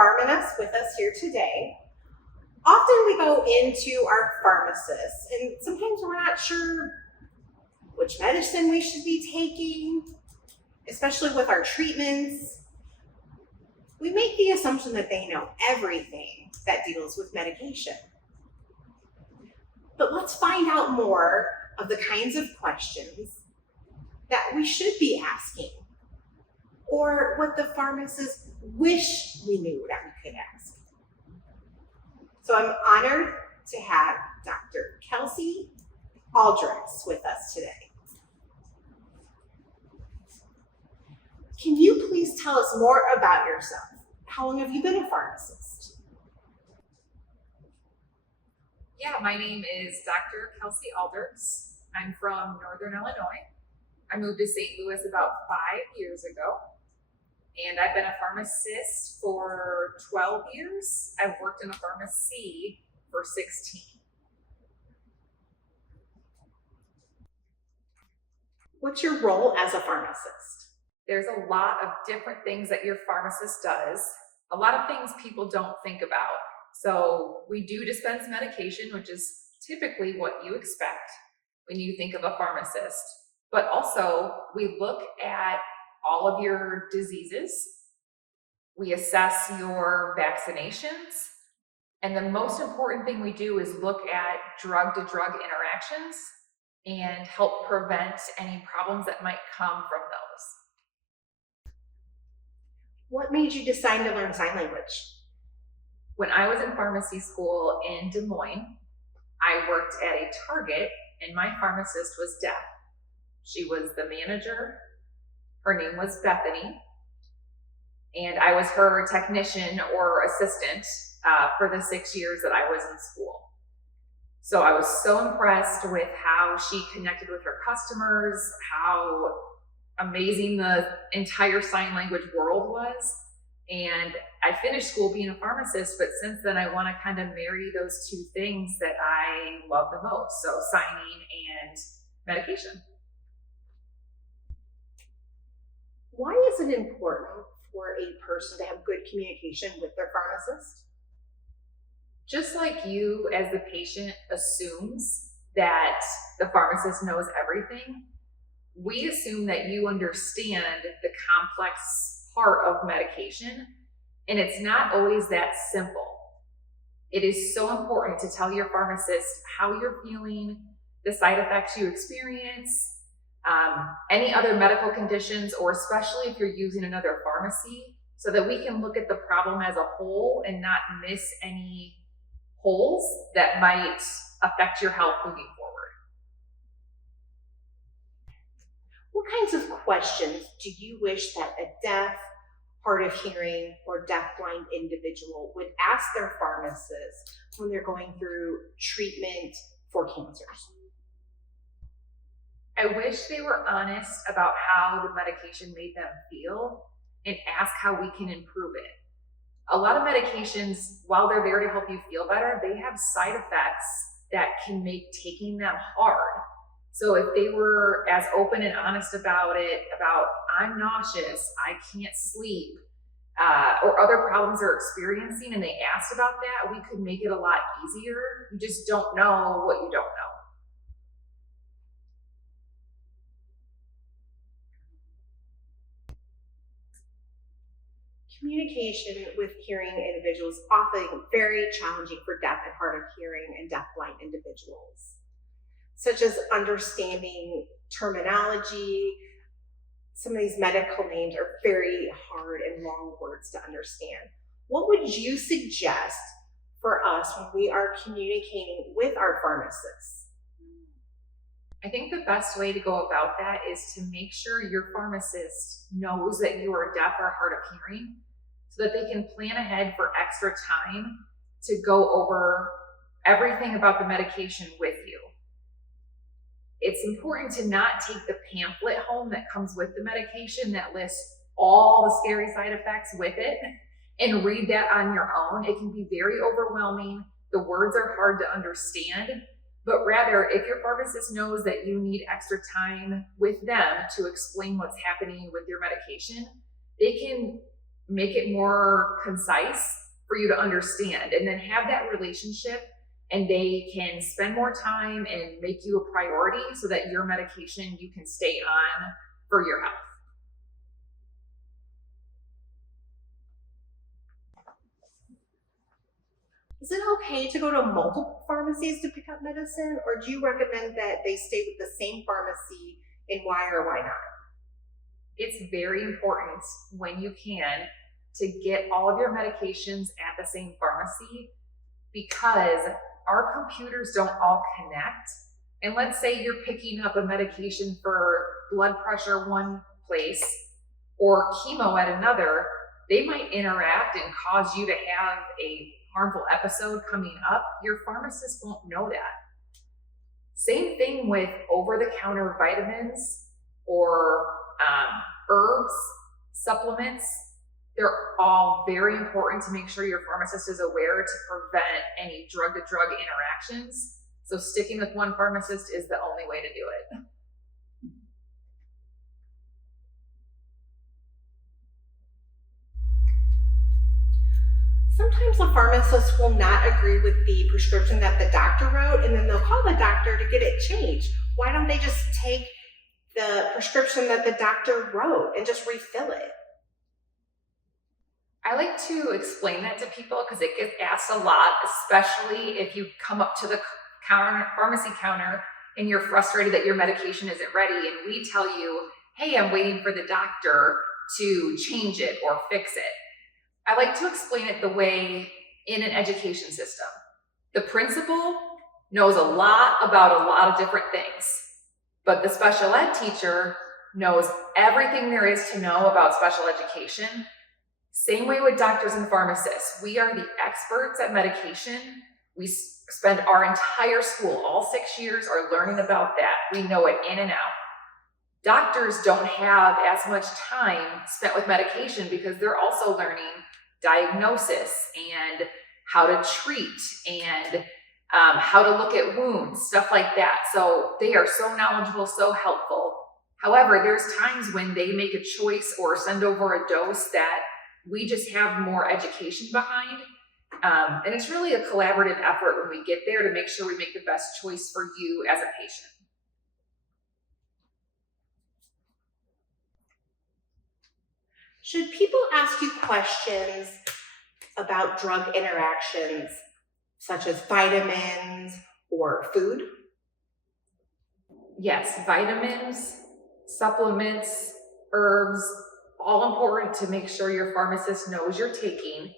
Pharmacist with us here today. Often we go into our pharmacist and sometimes we're not sure which medicine we should be taking, especially with our treatments. We make the assumption that they know everything that deals with medication. But let's find out more of the kinds of questions that we should be asking, or what the pharmacists wish we knew that we could ask. So I'm honored to have Dr. Kelsey Aldrich with us today. Can you please tell us more about yourself? How long have you been a pharmacist? Yeah, my name is Dr. Kelsey Aldrich. I'm from Northern Illinois. I moved to St. Louis about 5 years ago, and I've been a pharmacist for 12 years. I've worked in a pharmacy for 16. What's your role as a pharmacist? There's a lot of different things that your pharmacist does. A lot of things people don't think about. So we do dispense medication, which is typically what you expect when you think of a pharmacist. But also we look at all of your diseases. We assess your vaccinations. And the most important thing we do is look at drug-to-drug interactions and help prevent any problems that might come from those. What made you decide to learn sign language? When I was in pharmacy school in Des Moines, I worked at a Target and my pharmacist was deaf. She was the manager. Her name was Bethany. And I was her technician or assistant for the 6 years that I was in school. So I was so impressed with how she connected with her customers, how amazing the entire sign language world was. And I finished school being a pharmacist, but since then I want to kind of marry those two things that I love the most. So signing and medication. Why is it important for a person to have good communication with their pharmacist? Just like you as the patient assumes that the pharmacist knows everything, we assume that you understand the complex part of medication, and it's not always that simple. It is so important to tell your pharmacist how you're feeling, the side effects you experience, any other medical conditions, or especially if you're using another pharmacy, so that we can look at the problem as a whole and not miss any holes that might affect your health moving forward. What kinds of questions do you wish that a deaf, hard of hearing, or deafblind individual would ask their pharmacist when they're going through treatment for cancers? I wish they were honest about how the medication made them feel and ask how we can improve it. A lot of medications, while they're there to help you feel better, they have side effects that can make taking them hard. So if they were as open and honest about it, about I'm nauseous, I can't sleep, or other problems they're experiencing, and they asked about that, we could make it a lot easier. You just don't know what you don't know. Communication with hearing individuals is often very challenging for deaf and hard of hearing and deafblind individuals, such as understanding terminology. Some of these medical names are very hard and long words to understand. What would you suggest for us when we are communicating with our pharmacists? I think the best way to go about that is to make sure your pharmacist knows that you are deaf or hard of hearing, so that they can plan ahead for extra time to go over everything about the medication with you. It's important to not take the pamphlet home that comes with the medication that lists all the scary side effects with it and read that on your own. It can be very overwhelming. The words are hard to understand, but rather if your pharmacist knows that you need extra time with them to explain what's happening with your medication, they can make it more concise for you to understand, and then have that relationship, and they can spend more time and make you a priority so that your medication you can stay on for your health. Is it okay to go to multiple pharmacies to pick up medicine, or do you recommend that they stay with the same pharmacy, and why or why not? It's very important when you can to get all of your medications at the same pharmacy, because our computers don't all connect. And let's say you're picking up a medication for blood pressure one place or chemo at another, they might interact and cause you to have a harmful episode coming up. Your pharmacist won't know that. Same thing with over-the-counter vitamins or herbs, supplements. They're all very important to make sure your pharmacist is aware to prevent any drug-to-drug interactions. So sticking with one pharmacist is the only way to do it. Sometimes a pharmacist will not agree with the prescription that the doctor wrote, and then they'll call the doctor to get it changed. Why don't they just take the prescription that the doctor wrote and just refill it? I like to explain that to people because it gets asked a lot, especially if you come up to the pharmacy counter and you're frustrated that your medication isn't ready, and we tell you, hey, I'm waiting for the doctor to change it or fix it. I like to explain it the way in an education system. The principal knows a lot about a lot of different things, but the special ed teacher knows everything there is to know about special education. Same way with doctors and pharmacists. We are the experts at medication. We spend our entire school, all 6 years, are learning about that. We know it in and out. Doctors don't have as much time spent with medication because they're also learning diagnosis and how to treat and how to look at wounds, stuff like that. So they are so knowledgeable, so helpful. However, there's times when they make a choice or send over a dose that we just have more education behind. And it's really a collaborative effort when we get there to make sure we make the best choice for you as a patient. Should people ask you questions about drug interactions, such as vitamins or food? Yes, vitamins, supplements, herbs, all important to make sure your pharmacist knows you're taking.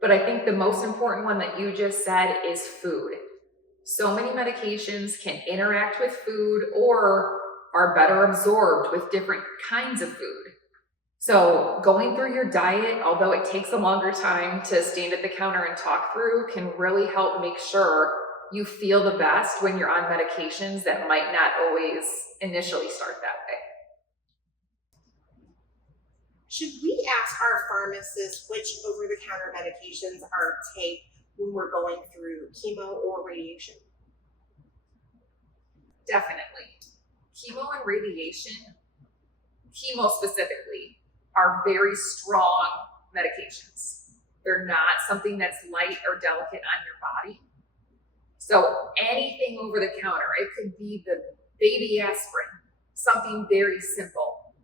But I think the most important one that you just said is food. So many medications can interact with food or are better absorbed with different kinds of food. So going through your diet, although it takes a longer time to stand at the counter and talk through, can really help make sure you feel the best when you're on medications that might not always initially start that way. Should we ask our pharmacist which over-the-counter medications are take when we're going through chemo or radiation? Definitely. Chemo and radiation, chemo specifically, are very strong medications. They're not something that's light or delicate on your body. So anything over the counter, it could be the baby aspirin, something very simple,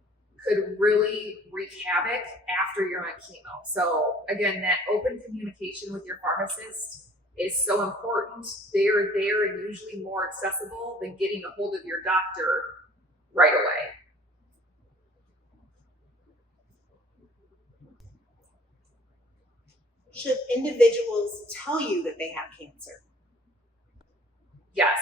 could really wreak havoc after you're on chemo. So again, that open communication with your pharmacist is so important. They're there and usually more accessible than getting a hold of your doctor right away. Should individuals tell you that they have cancer? Yes,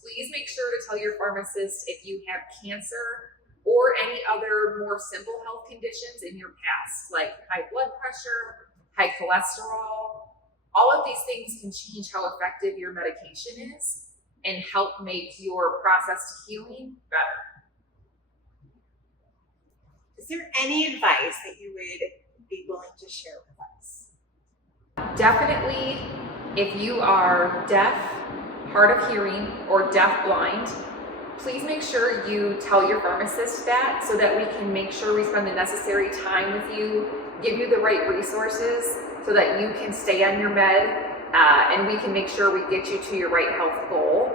please make sure to tell your pharmacist if you have cancer or any other more simple health conditions in your past, like high blood pressure, high cholesterol. All of these things can change how effective your medication is and help make your process to healing better. Is there any advice that you would be willing to share with us? Definitely, if you are deaf, hard of hearing, or deaf blind, please make sure you tell your pharmacist that so that we can make sure we spend the necessary time with you, give you the right resources so that you can stay on your med, and we can make sure we get you to your right health goal.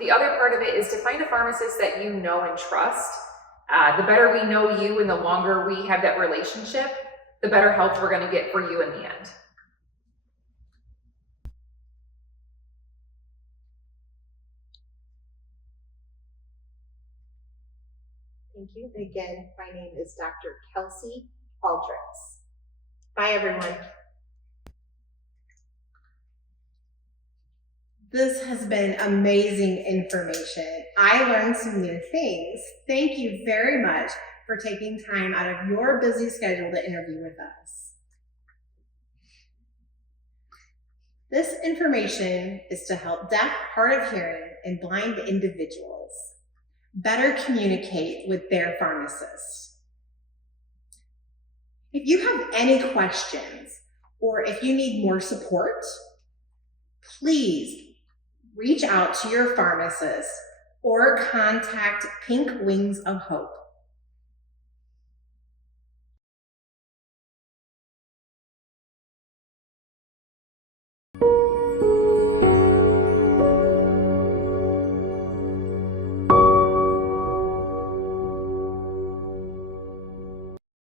The other part of it is to find a pharmacist that you know and trust. The better we know you and the longer we have that relationship, the better health we're going to get for you in the end. Thank you. Again, my name is Dr. Kelsey Aldrich. Bye, everyone. This has been amazing information. I learned some new things. Thank you very much for taking time out of your busy schedule to interview with us. This information is to help deaf, hard of hearing, and blind individuals better communicate with their pharmacist. If you have any questions or if you need more support, please reach out to your pharmacist or contact Pink Wings of Hope.